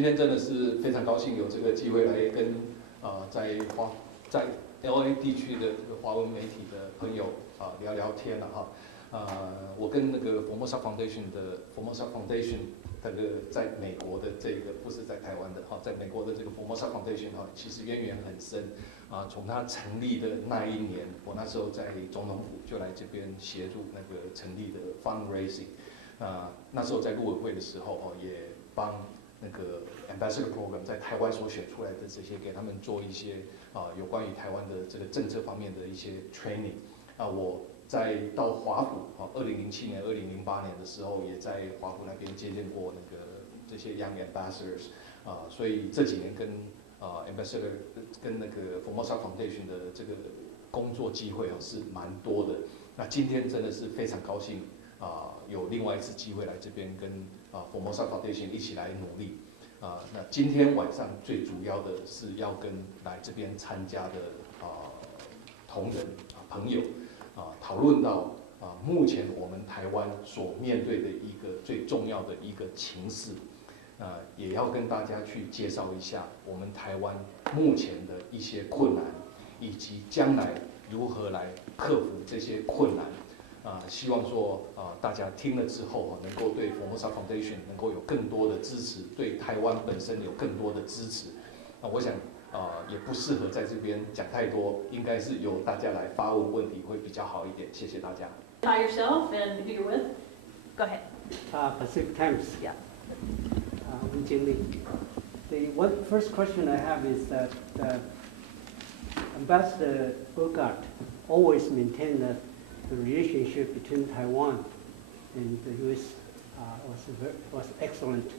今天真的是非常高兴有这个机会来跟在 LA 地区的这个华文媒体的朋友聊聊天了哈。我跟那个 Formosa Foundation 这个在美国的这个不是在台湾的哈，在美国的这个 Formosa Foundation 哈，其实渊源很深从它成立的那一年，我那时候在总统府就来这边协助那个成立的 fundraising。那时候在陆委会的时候也帮那个 Ambassador Program 在台湾所选出来的这些，给他们做一些有关于台湾的这个政策方面的一些 training。我在到华府2007年、2008年的时候，也在华府那边接见过那个这些 Young Ambassadors。所以这几年跟Ambassador 跟那个 Formosa Foundation 的这个工作机会是蛮多的。那今天真的是非常高兴有另外一次机会来这边跟Formosa Foundation 一起来努力。那今天晚上最主要的是要跟来这边参加的同仁朋友讨论到目前我们台湾所面对的一个最重要的一个情势。也要跟大家去介绍一下我们台湾目前的一些困难，以及将来如何来克服这些困难。希望说大家听了之后能够对 Formosa Foundation 能够有更多的支持，对台湾本身有更多的支持。我想也不适合在这边讲太多，应该是由大家来发问问题会比较好一点。谢谢大家。By yourself and who you're with. Go ahead. Pacific Times. Yeah. Jin Lee. The first question I have is that Ambassador Burghardt always maintained that the relationship between Taiwan and the U.S. Was excellent,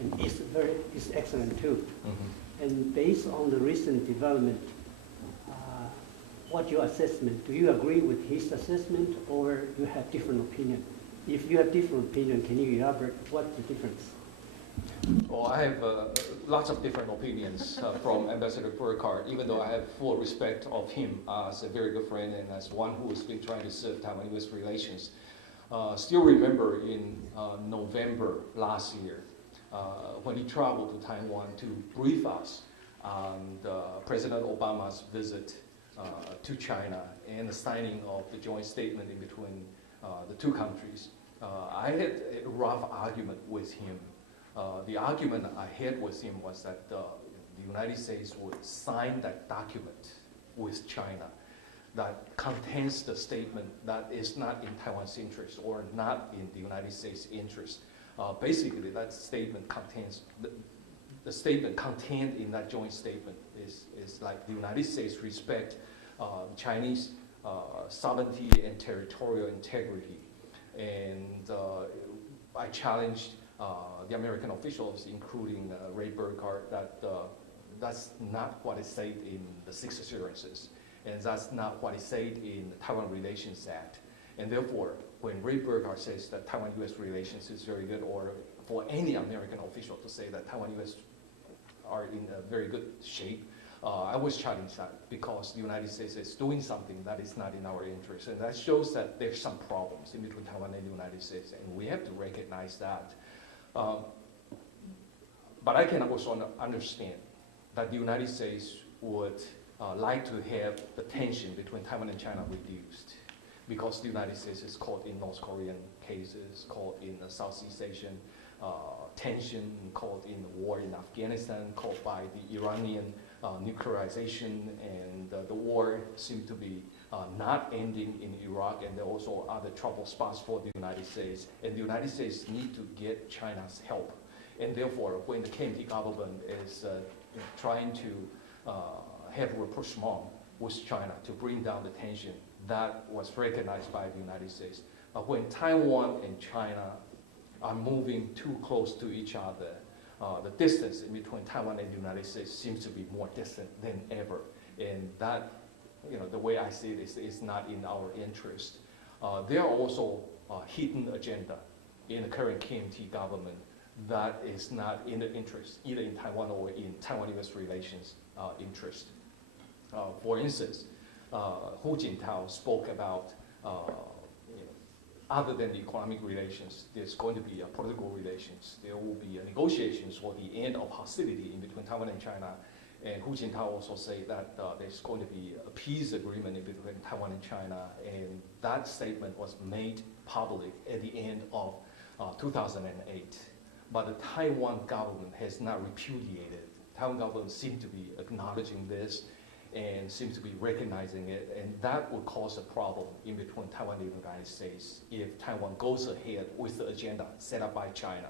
and is excellent too. Mm-hmm. And based on the recent development, what's your assessment? Do you agree with his assessment, or you have different opinion? If you have different opinion, can you elaborate what's the difference? Well, I have lots of different opinions from Ambassador Burghardt, even though I have full respect of him as a very good friend and as one who has been trying to serve Taiwan-U.S. relations. Still remember in November last year, when he traveled to Taiwan to brief us on President Obama's visit to China and the signing of the joint statement in between the two countries. I had a rough argument with him. The argument I had with him was that the United States would sign that document with China that contains the statement that is not in Taiwan's interest or not in the United States' interest. Basically, that statement contains, the statement contained in that joint statement is like the United States respect Chinese sovereignty and territorial integrity. And I challenged the American officials, including Ray Burghardt, that that's not what is said in the Six Assurances, and that's not what is said in the Taiwan Relations Act. And therefore, when Ray Burghardt says that Taiwan-U.S. relations is very good, or for any American official to say that Taiwan-U.S. are in a very good shape, I was challenged that because the United States is doing something that is not in our interest, and that shows that there's some problems in between Taiwan and the United States, and we have to recognize that. But I can also understand that the United States would like to have the tension between Taiwan and China reduced, because the United States is caught in North Korean cases, caught in the Southeast Asian tension, caught in the war in Afghanistan, caught by the Iranian nuclearization, and the war seemed to be not ending in Iraq, and there are also other trouble spots for the United States. And the United States need to get China's help. And therefore, when the KMT government is trying to have rapprochement with China to bring down the tension, that was recognized by the United States. But when Taiwan and China are moving too close to each other, the distance in between Taiwan and the United States seems to be more distant than ever. And that, the way I see it is not in our interest. There are also hidden agenda in the current KMT government that is not in the interest, either in Taiwan or in Taiwan-U.S. relations interest. For instance, Hu Jintao spoke about other than the economic relations, there's going to be political relations. There will be negotiations for the end of hostility in between Taiwan and China. And Hu Jintao also said that there's going to be a peace agreement in between Taiwan and China. And that statement was made public at the end of 2008. But the Taiwan government has not repudiated. Taiwan government seems to be acknowledging this and seems to be recognizing it, and that will cause a problem in between Taiwan and the United States if Taiwan goes ahead with the agenda set up by China.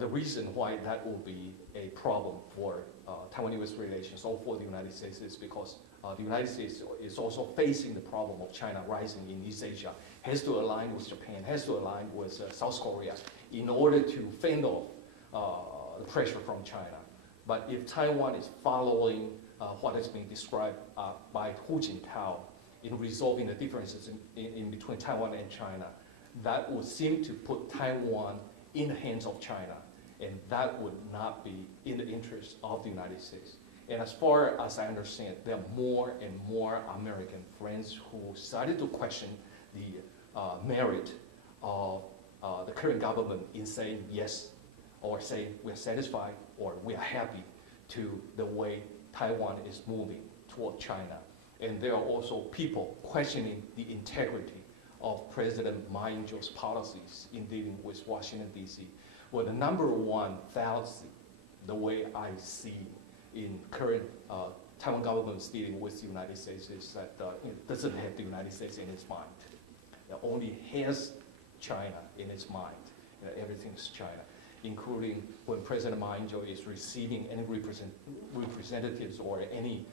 The reason why that will be a problem for Taiwan-U.S. relations or for the United States is because the United States is also facing the problem of China rising in East Asia, has to align with Japan, has to align with South Korea in order to fend off the pressure from China. But if Taiwan is following what has been described by Hu Jintao in resolving the differences in between Taiwan and China, that would seem to put Taiwan in the hands of China, and that would not be in the interest of the United States. And as far as I understand, there are more and more American friends who started to question the merit of the current government in saying yes, or saying we're satisfied, or we are happy to the way Taiwan is moving toward China. And there are also people questioning the integrity of President Ma Ying-jeou's policies in dealing with Washington, D.C. Well, the number one fallacy, the way I see in current Taiwan government's dealing with the United States is that it doesn't have the United States in its mind. It only has China in its mind. Everything's China, including when President Ma Ying-jeou is receiving any representatives or any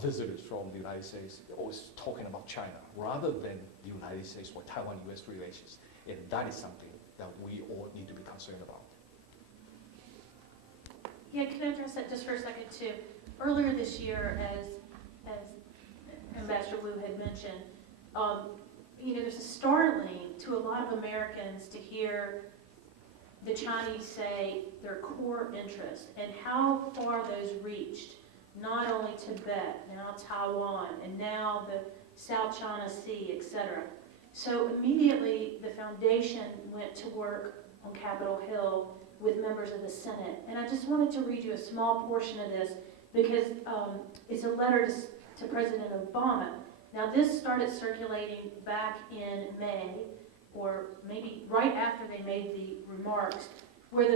visitors from the United States, always talking about China rather than the United States or Taiwan-U.S. relations. And that is something that we all need to be concerned about. Yeah, can I address that just for a second too? Earlier this year, as Ambassador Wu had mentioned, there's a startling to a lot of Americans to hear the Chinese say their core interests and how far those reached, not only Tibet, now Taiwan, and now the South China Sea, etc. So immediately the foundation went to work on Capitol Hill with members of the Senate. And I just wanted to read you a small portion of this because it's a letter to President Obama. Now this started circulating back in May, or maybe right after they made the remarks, where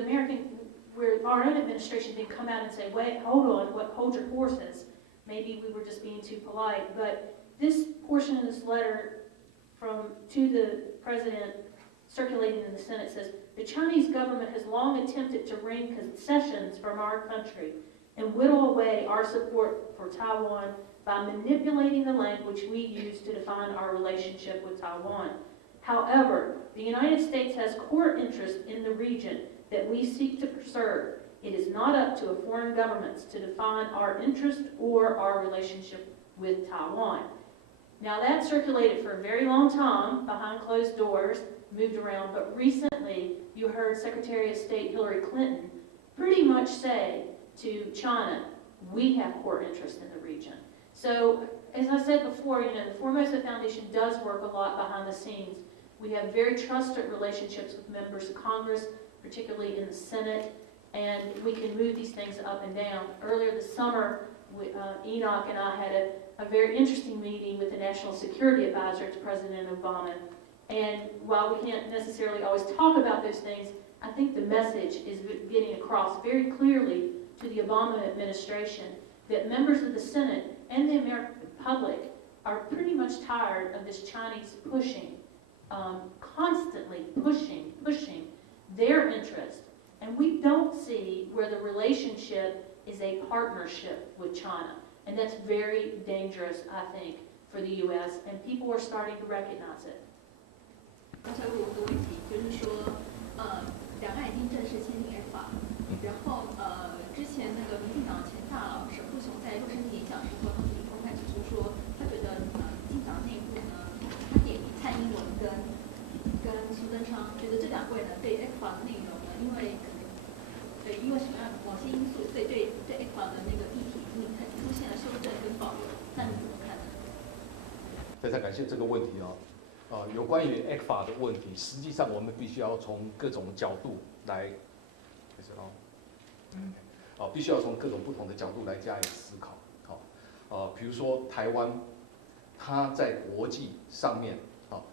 our own administration didn't come out and say, wait, hold on, hold your horses. Maybe we were just being too polite. But this portion of this letter to the president circulating in the Senate says, the Chinese government has long attempted to wring concessions from our country and whittle away our support for Taiwan by manipulating the language we use to define our relationship with Taiwan. However, the United States has core interests in the region that we seek to preserve. It is not up to foreign governments to define our interest or our relationship with Taiwan. Now that circulated for a very long time behind closed doors, moved around, but recently you heard Secretary of State Hillary Clinton pretty much say to China, we have core interests in the region. So, as I said before, the Formosa Foundation does work a lot behind the scenes. We have very trusted relationships with members of Congress, particularly in the Senate, and we can move these things up and down. Earlier this summer, Enoch and I had a very interesting meeting with the National Security Advisor to President Obama. And while we can't necessarily always talk about those things, I think the message is getting across very clearly to the Obama administration that members of the Senate and the American public are pretty much tired of this Chinese pushing, constantly pushing their interest. And we don't see where the relationship is a partnership with China. And that's very dangerous, I think, for the U.S. and people are starting to recognize it. 刚才我有个问题，就是说，两岸已经正式签订 ECFA， 然后之前那个民进党前大佬沈富雄在洛杉矶演讲时候，他自己公开指出说，他觉得民进党内部呢，他点名蔡英文跟苏贞昌，觉得这两位呢对 ECFA 的内容呢，因为什么样某些因素，所以对 ECFA 的那个议题出现了修正跟保留，那你怎么看呢？非常感谢这个问题有关于 ECFA 的问题，实际上我们必须要从各种角度来，必须要从各种不同的角度来加以思考。比如说台湾，它在国际上面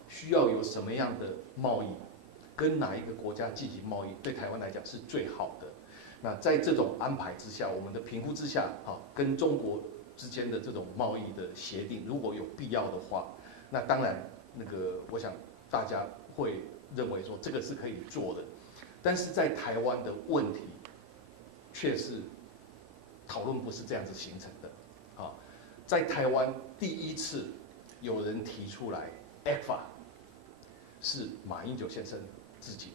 需要有什么样的贸易，跟哪一个国家进行贸易，对台湾来讲是最好的。那在这种安排之下，我们的评估之下，跟中国之间的这种贸易的协定，如果有必要的话，那当然我想大家会认为说这个是可以做的。但是在台湾的问题，却是讨论不是这样子形成的。在台湾第一次有人提出来 ECFA 是马英九先生自己。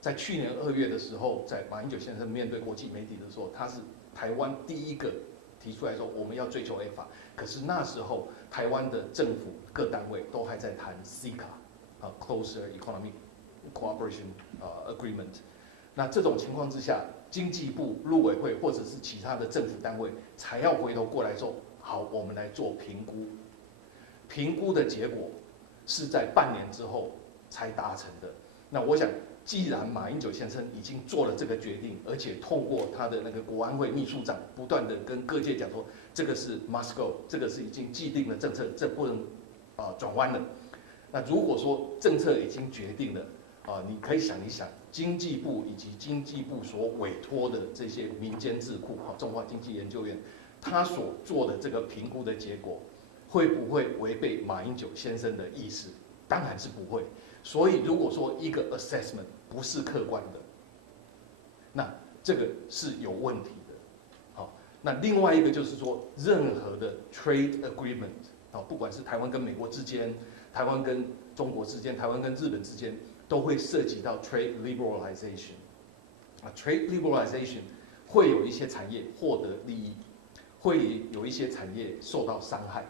在去年2月的时候，在马英九先生面对国际媒体的时候，他是台湾第一个提出来说我们要追求 ECFA。可是那时候台湾的政府各单位都还在谈 CECA，Closer Economic Cooperation Agreement。那这种情况之下，经济部、陆委会或者是其他的政府单位才要回头过来说，好，我们来做评估。评估的结果是在半年之后才达成的。那我想，既然马英九先生已经做了这个决定，而且透过他的国安会秘书长不断的跟各界讲说，这个是 must go， 这个是已经既定的政策，这不能转弯了。那如果说政策已经决定了，你可以想一想，经济部以及经济部所委托的这些民间智库，中华经济研究院，他所做的这个评估的结果，会不会违背马英九先生的意思？当然是不会。所以如果说一个 assessment 不是客观的，那这个是有问题的。那另外一个就是说，任何的 trade agreement，不管是台湾跟美国之间，台湾跟中国之间，台湾跟日本之间，都会涉及到 trade liberalization。trade liberalization 会有一些产业获得利益，会有一些产业受到伤害。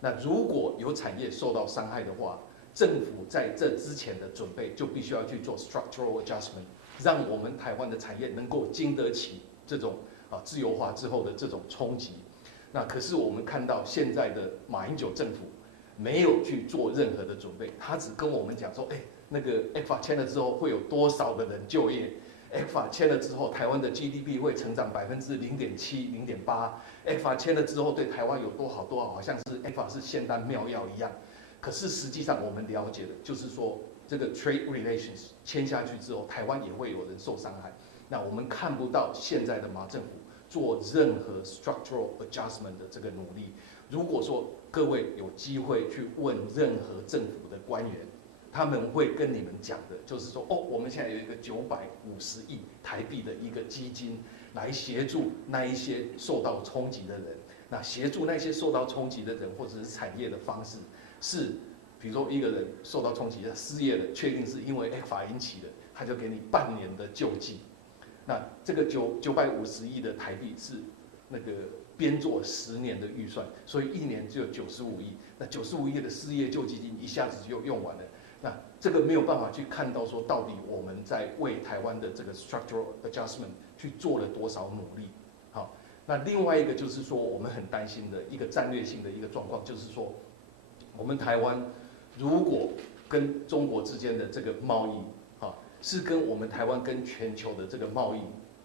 那如果有产业受到伤害的话，政府在这之前的准备就必须要去做 structural adjustment， 让我们台湾的产业能够经得起这种自由化之后的这种冲击。那可是我们看到现在的马英九政府没有去做任何的准备，他只跟我们讲说，ECFA 签了之后会有多少的人就业？ECFA 签了之后，台湾的 GDP 会成长0.7%、0.8%。ECFA 签了之后，对台湾有多好，好像是 ECFA 是仙丹妙药一样。可是实际上我们了解的就是说，这个 trade relations 签下去之后，台湾也会有人受伤害。那我们看不到现在的马政府做任何 structural adjustment 的这个努力。如果说各位有机会去问任何政府的官员，他们会跟你们讲的，就是说，我们现在有一个950亿台币的一个基金，来协助那一些受到冲击的人。那协助那些受到冲击的人或者是产业的方式，是比如说一个人受到冲击的失业了，确定是因为 ECFA 引起的，他就给你半年的救济。那这个950亿的台币是编做10年的预算，所以1年只有95亿。那95亿的失业救济金一下子就用完了。那这个没有办法去看到说，到底我们在为台湾的这个 structural adjustment 去做了多少努力。好，那另外一个就是说，我们很担心的一个战略性的一个状况，就是说，我们台湾如果跟中国之间的这个贸易，是跟我们台湾跟全球的这个贸易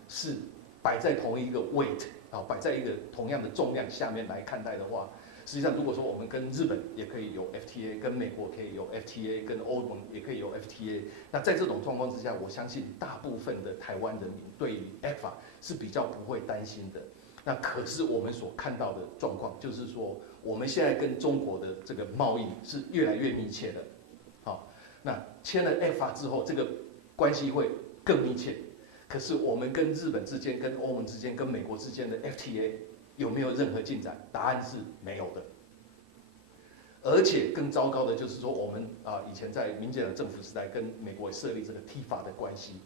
是摆在同一个 weight， 摆在一个同样的重量下面来看待的话，实际上如果说我们跟日本也可以有 FTA， 跟美国可以有 FTA， 跟欧盟也可以有 FTA， 那在这种状况之下，我相信大部分的台湾人民对于 ECFA 是比较不会担心的。那可是我们所看到的状况，就是说我们现在跟中国的这个贸易是越来越密切的。好，那签了 ECFA 之后，这个关系会更密切。可是我们跟日本之间、跟欧盟之间、跟美国之间的 FTA 有没有任何进展？答案是没有的。而且更糟糕的就是说，我们以前在民进党政府时代跟美国设立这个 TIFA 的关系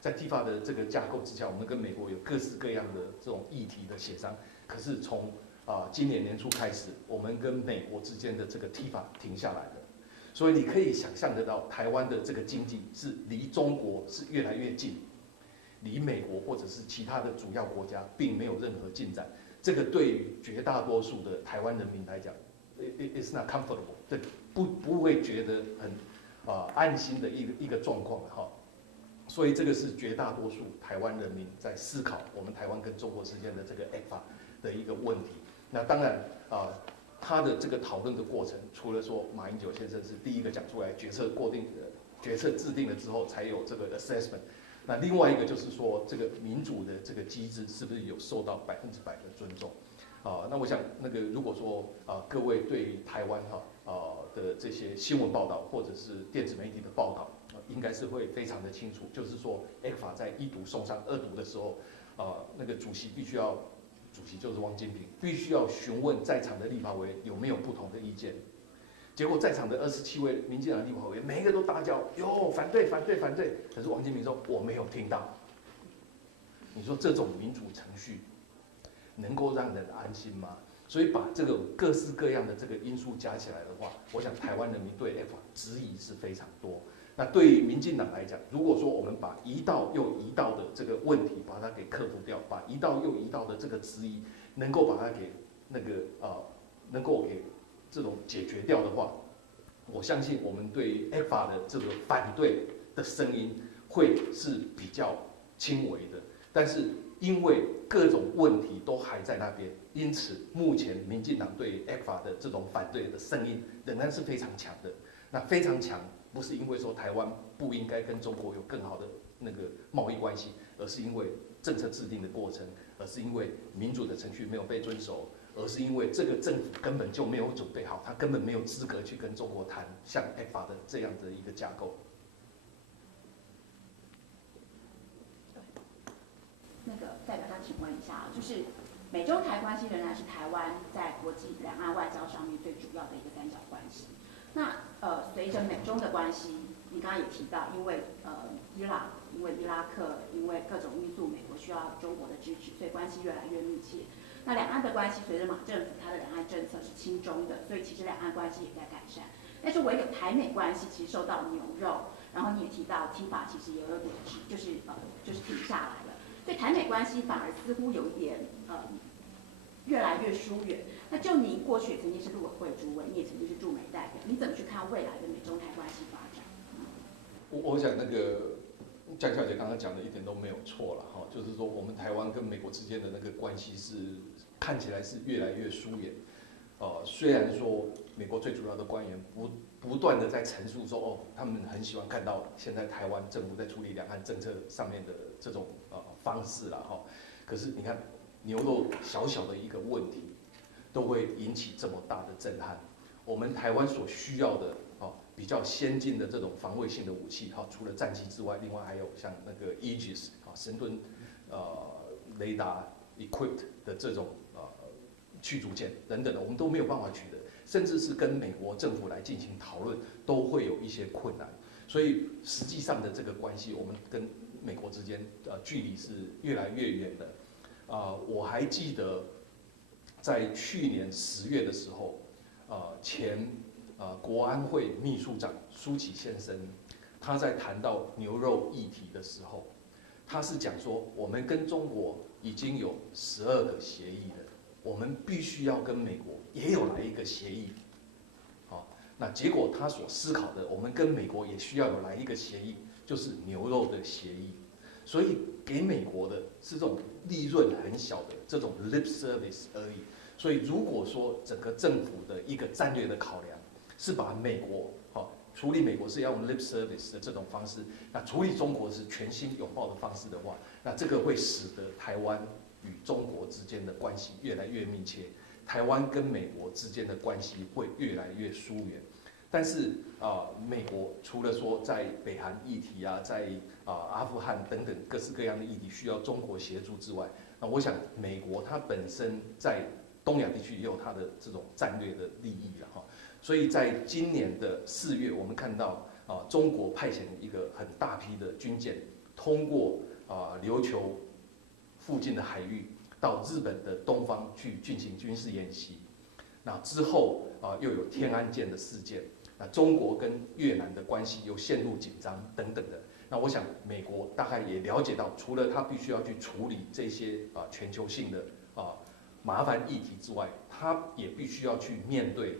在 TIFA 的这个架构之下，我们跟美国有各式各样的这种议题的协商。可是从今年年初开始，我们跟美国之间的这个 TIFA 停下来了。所以你可以想象得到，台湾的这个经济是离中国是越来越近，离美国或者是其他的主要国家并没有任何进展。这个对于绝大多数的台湾人民来讲，it's not comfortable，不会觉得很安心的一个状况哈。所以这个是绝大多数台湾人民在思考我们台湾跟中国之间的这个 ECFA 的一个问题。那当然他的这个讨论的过程，除了说马英九先生是第一个讲出来，决策制定了之后才有这个 assessment。那另外一个就是说，这个民主的这个机制是不是有受到100%的尊重？那我想如果说各位对于台湾的这些新闻报道或者是电子媒体的报道，应该是会非常的清楚，就是说 ECFA 在一读送上二读的时候，主席就是汪精平，必须要询问在场的立法委员有没有不同的意见。结果在场的27位民进党立法委员，每一个都大叫哟反对反对反对，可是王金平说我没有听到。你说这种民主程序能够让人安心吗？所以把这个各式各样的这个因素加起来的话，我想台湾人民对 ECFA 质疑是非常多。那对于民进党来讲，如果说我们把一道又一道的这个问题把它给克服掉，把一道又一道的这个质疑能够把它给能够给这种解决掉的话，我相信我们对于 ECFA 的这个反对的声音会是比较轻微的。但是因为各种问题都还在那边，因此目前民进党对于 ECFA 的这种反对的声音仍然是非常强的。那非常强，不是因为说台湾不应该跟中国有更好的贸易关系，而是因为政策制定的过程，而是因为民主的程序没有被遵守，而是因为这个政府根本就没有准备好，他根本没有资格去跟中国谈像 ECFA 的这样的一个架构。代表想请问一下，就是美中台关系仍然是台湾在国际两岸外交上面最主要的一个三角关系。那随着美中的关系，你刚刚也提到，因为伊朗、因为伊拉克、因为各种因素，美国需要中国的支持，所以关系越来越密切。那两岸的关系随着马政府他的两岸政策是亲中的，所以其实两岸关系也在改善。但是唯有台美关系其实受到牛肉，然后你也提到 TIFA 其实也有点就是停下来了。所以台美关系反而似乎有一点越来越疏远。那就您过去也曾经是陆委会主委，你也曾经是驻美代表，你怎么去看未来的美中台关系发展？我想江小姐刚刚讲的一点都没有错了哈，就是说我们台湾跟美国之间的关系是看起来是越来越疏远。虽然说美国最主要的官员不断的在陈述说他们很喜欢看到现在台湾政府在处理两岸政策上面的这种方式啦哈，可是你看牛肉小小的一个问题，都会引起这么大的震撼。我们台湾所需要的比较先进的这种防卫性的武器除了战机之外，另外还有像Aegis 神盾雷达 equipped 的这种驱逐舰等等的，我们都没有办法取得，甚至是跟美国政府来进行讨论，都会有一些困难。所以实际上的这个关系，我们跟美国之间距离是越来越远的。我还记得在去年10月的时候，前国安会秘书长苏启先生，他在谈到牛肉议题的时候，他是讲说我们跟中国已经有12个协议了，我们必须要跟美国也有来一个协议。那结果他所思考的，我们跟美国也需要有来一个协议，就是牛肉的协议。所以给美国的是这种利润很小的这种 lip service 而已。所以如果说整个政府的一个战略的考量是把美国处理美国是要用 lip service 的这种方式，那处理中国是全心拥抱的方式的话，那这个会使得台湾与中国之间的关系越来越密切，台湾跟美国之间的关系会越来越疏远。但是美国除了说在北韩议题在阿富汗等等各式各样的议题需要中国协助之外，那我想美国它本身在东亚地区也有它的这种战略的利益了哈。所以在今年的4月，我们看到中国派遣一个很大批的军舰通过琉球附近的海域到日本的东方去进行军事演习。那之后又有天安舰的事件，那中国跟越南的关系又陷入紧张等等的。那我想美国大概也了解到，除了他必须要去处理这些全球性的麻烦议题之外，他也必须要去面对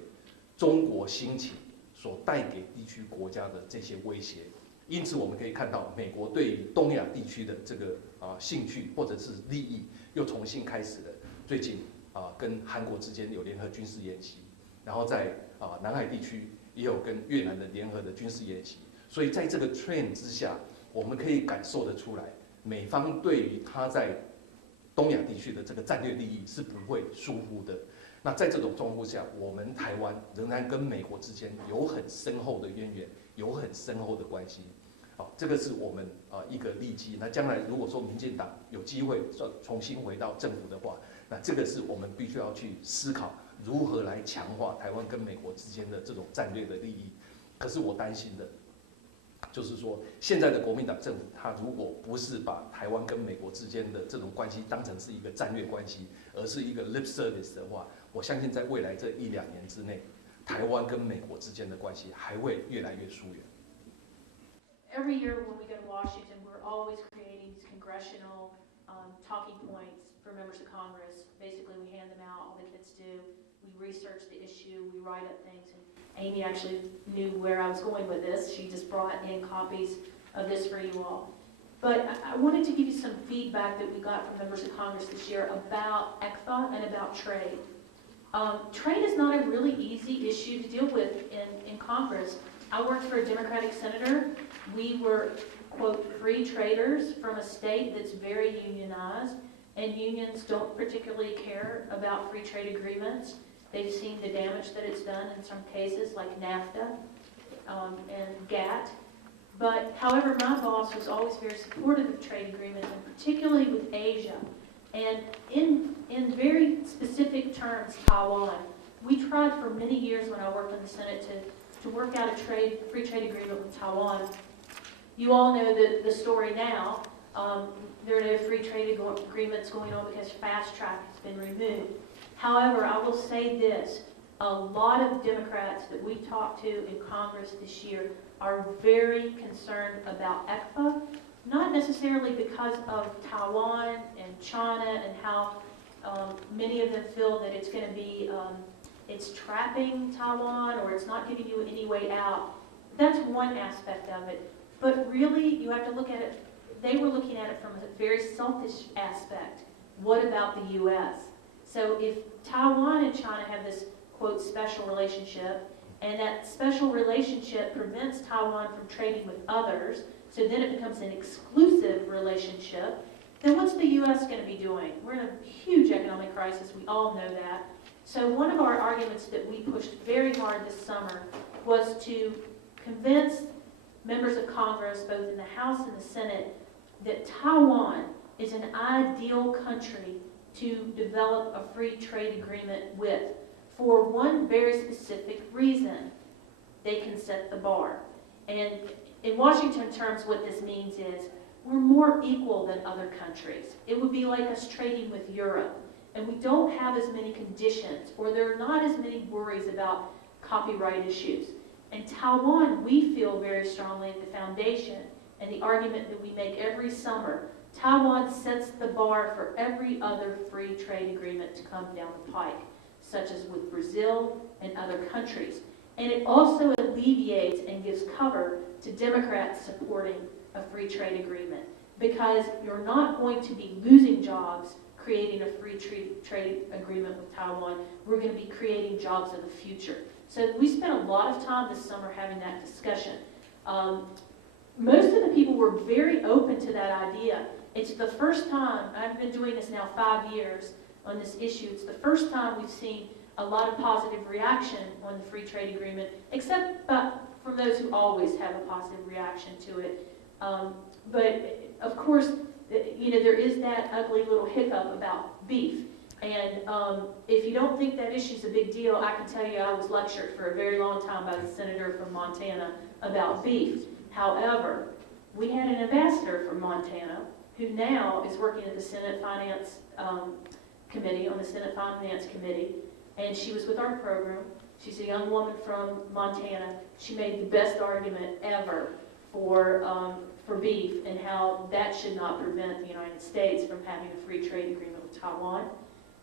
中国兴起所带给地区国家的这些威胁。因此，我们可以看到，美国对于东亚地区的这个兴趣或者是利益，又重新开始了。最近跟韩国之间有联合军事演习，然后在南海地区也有跟越南的联合的军事演习。所以在这个 trend 之下，我们可以感受得出来，美方对于他在东亚地区的这个战略利益是不会疏忽的。那在这种状况下，我们台湾仍然跟美国之间有很深厚的渊源，有很深厚的关系。这个是我们一个利基。那将来如果说民进党有机会重新回到政府的话，那这个是我们必须要去思考如何来强化台湾跟美国之间的这种战略的利益。可是我担心的，就是说现在的国民党政府，他如果不是把台湾跟美国之间的这种关系当成是一个战略关系，而是一个 lip service 的话，我相信在未来这1-2年之内，台湾跟美国之间的关系还会越来越疏远。Every year when we go to Washington, we're always creating these congressional talking points for members of Congress. Basically, we hand them out, all the kids do. We research the issue, we write up things. And Amy actually knew where I was going with this. She just brought in copies of this for you all. But I wanted to give you some feedback that we got from members of Congress this year about ECFA and about trade. Trade is not a really easy issue to deal with in Congress. I worked for a Democratic senator. We were, quote, free traders from a state that's very unionized, and unions don't particularly care about free trade agreements. They've seen the damage that it's done in some cases, like NAFTA and GATT. But, however, my boss was always very supportive of trade agreements, and particularly with Asia. And in very specific terms, Taiwan. We tried for many years when I worked in the Senate to work out a free trade agreement with Taiwan. You all know the story now. There are no free trade agreements going on because fast track has been removed. However, I will say this. A lot of Democrats that we talked to in Congress this year are very concerned about ECFA, not necessarily because of Taiwan and China and how many of them feel that it's going to be, it's trapping Taiwan or it's not giving you any way out. That's one aspect of it. But really, you have to look at it, they were looking at it from a very selfish aspect. What about the U.S.? So if Taiwan and China have this, quote, special relationship, and that special relationship prevents Taiwan from trading with others, so then it becomes an exclusive relationship, then what's the U.S. going to be doing? We're in a huge economic crisis, we all know that. So one of our arguments that we pushed very hard this summer was to convince members of Congress, both in the House and the Senate, that Taiwan is an ideal country to develop a free trade agreement with, for one very specific reason. They can set the bar. And in Washington terms, what this means is we're more equal than other countries. It would be like us trading with Europe. And we don't have as many conditions, or there are not as many worries about copyright issues. And Taiwan, we feel very strongly at the foundation, and the argument that we make every summer, Taiwan sets the bar for every other free trade agreement to come down the pike, such as with Brazil and other countries. And it also alleviates and gives cover to Democrats supporting a free trade agreement, because you're not going to be losing jobs creating a free trade agreement with Taiwan. We're going to be creating jobs of the future. So we spent a lot of time this summer having that discussion. Most of the people were very open to that idea. It's the first time, I've been doing this now 5 years on this issue, it's the first time we've seen a lot of positive reaction on the free trade agreement, except from those who always have a positive reaction to it. But of course, you know, there is that ugly little hiccup about beef. And if you don't think that issue's a big deal, I can tell you I was lectured for a very long time by the senator from Montana about beef. However, we had an ambassador from Montana who now is working at the Senate Finance Committee, on the Senate Finance Committee, and she was with our program. She's a young woman from Montana. She made the best argument ever for beef and how that should not prevent the United States from having a free trade agreement with Taiwan.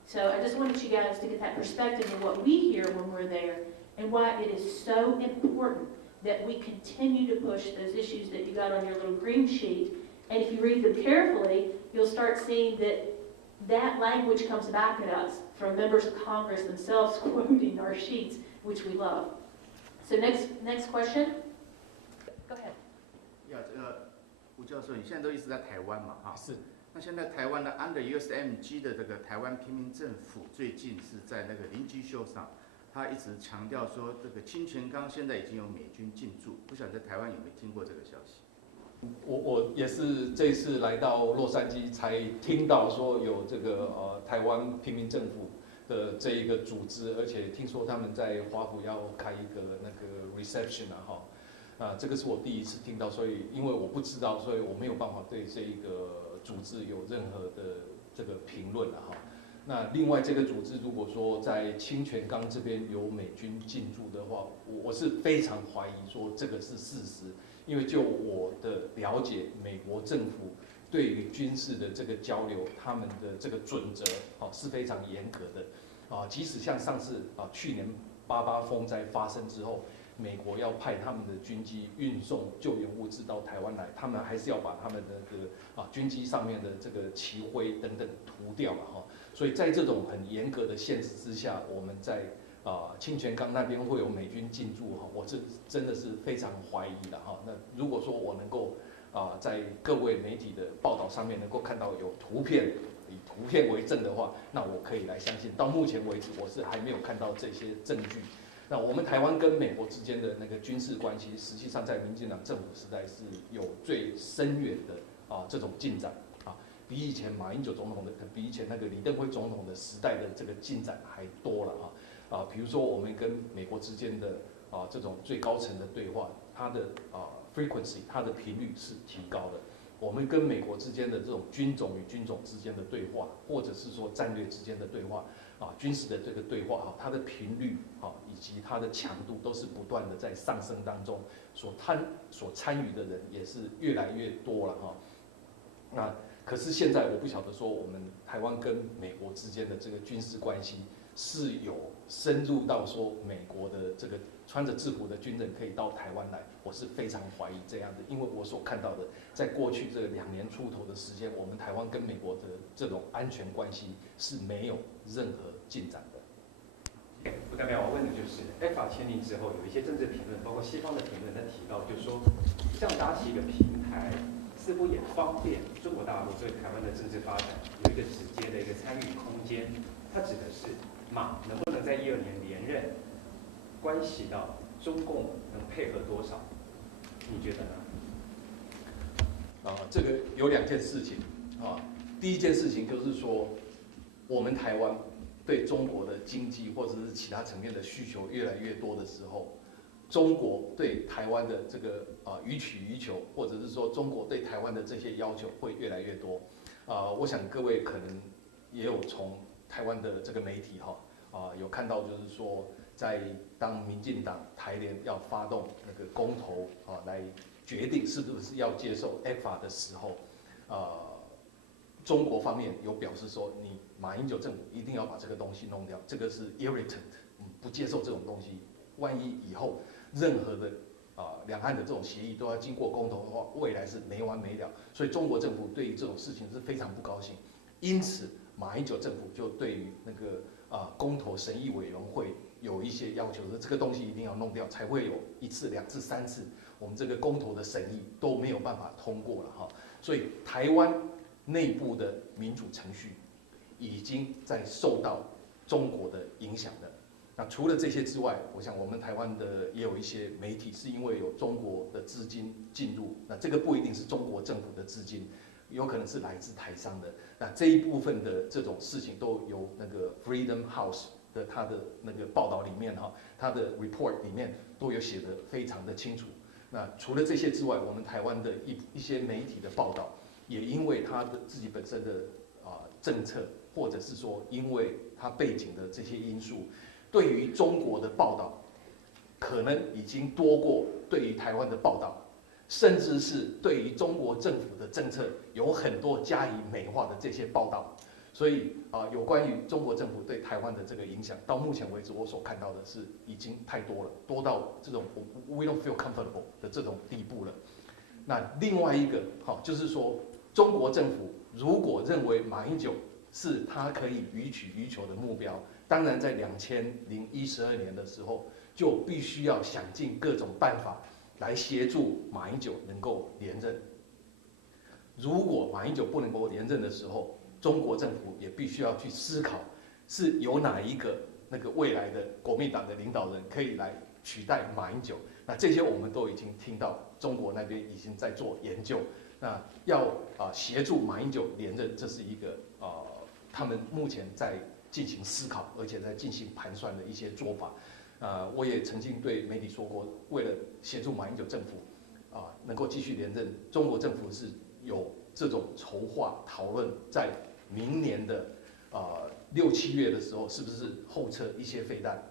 So I just wanted you guys to get that perspective of what we hear when we're there. and why it is so important that we continue to push those issues that you got on your little green sheet. And if you read them carefully, you'll start seeing that that language comes back at us from members of Congress themselves quoting our sheets, which we love. So next question. Go ahead.吴教授，你现在都一直在台湾嘛，哈？是。那现在台湾的 Under USMG 的这个台湾平民政府最近是在那个林基秀上，他一直强调说，这个清泉岗现在已经有美军进驻，不晓得在台湾有没有听过这个消息？我也是这次来到洛杉矶才听到说有这个台湾平民政府的这一个组织，而且听说他们在华府要开一个那个 reception 这个是我第一次听到，所以因为我不知道，所以我没有办法对这一个组织有任何的这个评论那另外这个组织如果说在清泉岗这边有美军进驻的话，我是非常怀疑说这个是事实，因为就我的了解，美国政府对于军事的这个交流，他们的这个准则是非常严格的即使像上次去年88风灾发生之后，美国要派他们的军机运送救援物资到台湾来，他们还是要把他们的这个军机上面的这个旗徽等等涂掉了所以在这种很严格的限制之下，我们在清泉岗那边会有美军进驻我真的是非常怀疑的那如果说我能够在各位媒体的报道上面能够看到有图片，以图片为证的话，那我可以来相信。到目前为止，我是还没有看到这些证据。那我们台湾跟美国之间的那个军事关系，实际上在民进党政府时代是有最深远的这种进展比以前马英九总统的，比以前那个李登辉总统的时代的这个进展还多了比如说我们跟美国之间的这种最高层的对话，它的frequency 它的频率是提高的。我们跟美国之间的这种军种与军种之间的对话，或者是说战略之间的对话军事的这个对话它的频率以及它的强度都是不断的在上升当中，所参与的人也是越来越多了那可是现在我不晓得说我们台湾跟美国之间的这个军事关系是有深入到说美国的这个穿着制服的军人可以到台湾来，我是非常怀疑这样的，因为我所看到的，在过去这2年出头的时间，我们台湾跟美国的这种安全关系是没有任何进展的。不代表我问的就是，ECFA签订之后，有一些政治评论，包括西方的评论，他提到就是说，这样搭起一个平台，似乎也方便中国大陆对台湾的政治发展有一个直接的一个参与空间。它指的是马能不能在2012年连任，关系到中共能配合多少？你觉得呢？这个有2件事情第一件事情就是说，我们台湾对中国的经济或者是其他层面的需求越来越多的时候，中国对台湾的这个予取予求，或者是说中国对台湾的这些要求会越来越多我想各位可能也有从台湾的这个媒体有看到，就是说在当民进党台联要发动那个公投来决定是不是要接受 ECFA 的时候中国方面有表示说，你马英九政府一定要把这个东西弄掉，这个是 irritant， 不接受这种东西。万一以后任何的两岸的这种协议都要经过公投的话，未来是没完没了。所以中国政府对于这种事情是非常不高兴。因此，马英九政府就对于那个公投审议委员会有一些要求，说这个东西一定要弄掉，才会有1次、2次、3次，我们这个公投的审议都没有办法通过了所以台湾内部的民主程序已经在受到中国的影响的。那除了这些之外，我想我们台湾的也有一些媒体是因为有中国的资金进入，那这个不一定是中国政府的资金，有可能是来自台商的。那这一部分的这种事情都由那个 Freedom House 的他的那个报道里面他的 report 里面都有写得非常的清楚。那除了这些之外，我们台湾的一些媒体的报道，也因为他的自己本身的政策，或者是说因为他背景的这些因素，对于中国的报道，可能已经多过对于台湾的报道，甚至是对于中国政府的政策有很多加以美化的这些报道。所以有关于中国政府对台湾的这个影响，到目前为止我所看到的是已经太多了，多到这种 we don't feel comfortable 的这种地步了。那另外一个就是说，中国政府如果认为马英九是他可以予取予求的目标，当然在2012年的时候，就必须要想尽各种办法来协助马英九能够连任。如果马英九不能够连任的时候，中国政府也必须要去思考，是有哪一个那个未来的国民党的领导人可以来取代马英九。那这些我们都已经听到，中国那边已经在做研究。那要协助马英九连任，这是一个他们目前在进行思考，而且在进行盘算的一些做法。我也曾经对媒体说过，为了协助马英九政府能够继续连任，中国政府是有这种筹划讨论，在明年的6、7月的时候，是不是后撤一些飞弹，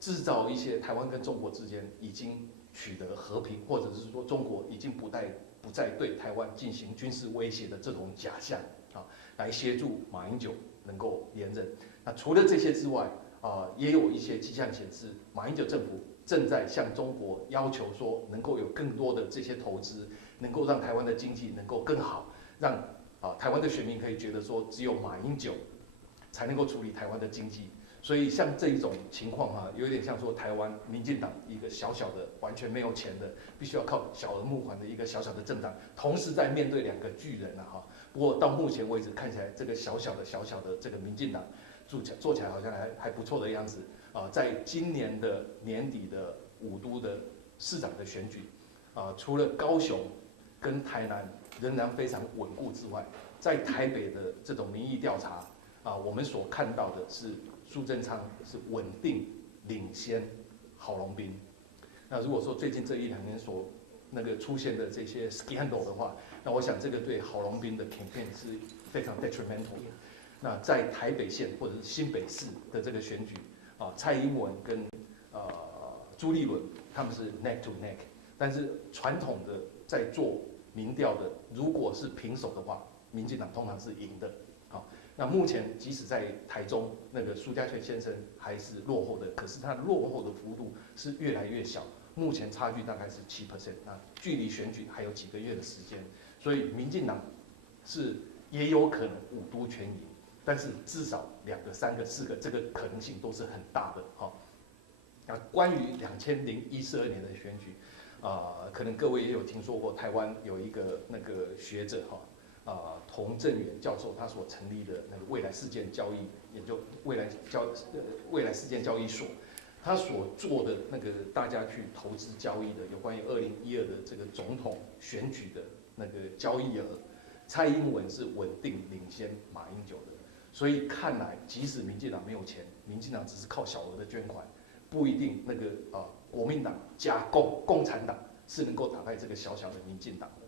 制造一些台湾跟中国之间已经取得和平，或者是说中国已经不再对台湾进行军事威胁的这种假象来协助马英九能够连任。那除了这些之外，也有一些迹象显示，马英九政府正在向中国要求说，能够有更多的这些投资，能够让台湾的经济能够更好，让台湾的选民可以觉得说，只有马英九才能够处理台湾的经济。所以像这一种情况有点像说台湾民进党一个小小的完全没有钱的，必须要靠小额募款的一个小小的政党，同时在面对2个巨人不过到目前为止看起来，这个小小的这个民进党做起来好像还不错的样子在今年的年底的5都的市长的选举除了高雄跟台南仍然非常稳固之外，在台北的这种民意调查我们所看到的是苏贞昌是稳定领先郝龙斌。那如果说最近这1、2年所那个出现的这些 scandal 的话，那我想这个对郝龙斌的 campaign 是非常 detrimental 的。那在台北县或者是新北市的这个选举蔡英文跟朱立伦他们是 neck to neck， 但是传统的在做民调的，如果是平手的话，民进党通常是赢的。那目前即使在台中，那个苏家全先生还是落后的，可是他落后的幅度是越来越小，目前差距大概是7%。那距离选举还有几个月的时间，所以民进党是也有可能5都全赢，但是至少2个、3个、4个，这个可能性都是很大的那关于2012年的选举，可能各位也有听说过，台湾有一个那个学者童振源教授他所成立的那个未来事件交易研究未来事件交易所，他所做的那个大家去投资交易的有关于2012的这个总统选举的那个交易额，蔡英文是稳定领先马英九的。所以看来，即使民进党没有钱，民进党只是靠小额的捐款，不一定那个国民党加共产党是能够打败这个小小的民进党的。